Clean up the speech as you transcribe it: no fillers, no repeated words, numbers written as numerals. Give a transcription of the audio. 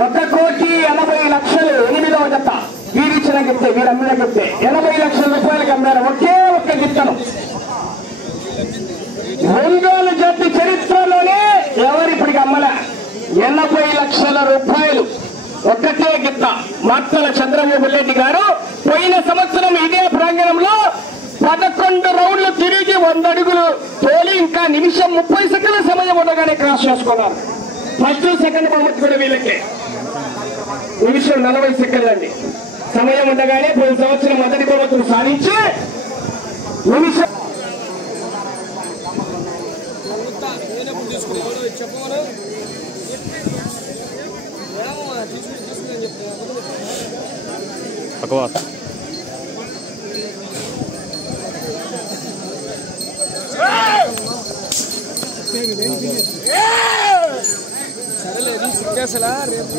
1,80,00,000 8వ జత. వీరిచ్చిన గిఫ్తే, వీరు అమ్మిన గిఫ్తే 80 లక్షల రూపాయలకి అమ్మారు. ఒకే ఒక్క గిఫ్తను ఒంగోలు జట్టు చరిత్రలోనే ఎవరిప్పటికి అమ్మలే. 80 లక్షల రూపాయలు ఒక్కటే గిత్త. మత్తల చంద్రబాబు రెడ్డి గారు పోయిన సంవత్సరం ఇదే ప్రాంగణంలో 11 రౌండ్లు తిరిగి 100 అడుగులు తోలి ఇంకా నిమిషం 30 సెకండ్ల సమయం ఉండగానే క్రాస్ చేసుకున్నారు. ఫస్ట్ సెకండ్ బహుమతి కూడా వీళ్ళకే. నిమిషం 40 సెకండ్లు అండి సమయం ఉండగానే పోయిన సంవత్సరం మొదటి బహుమతులు సాధించి నిమిషం సరేలేదు సిగ్గేసలా రేపు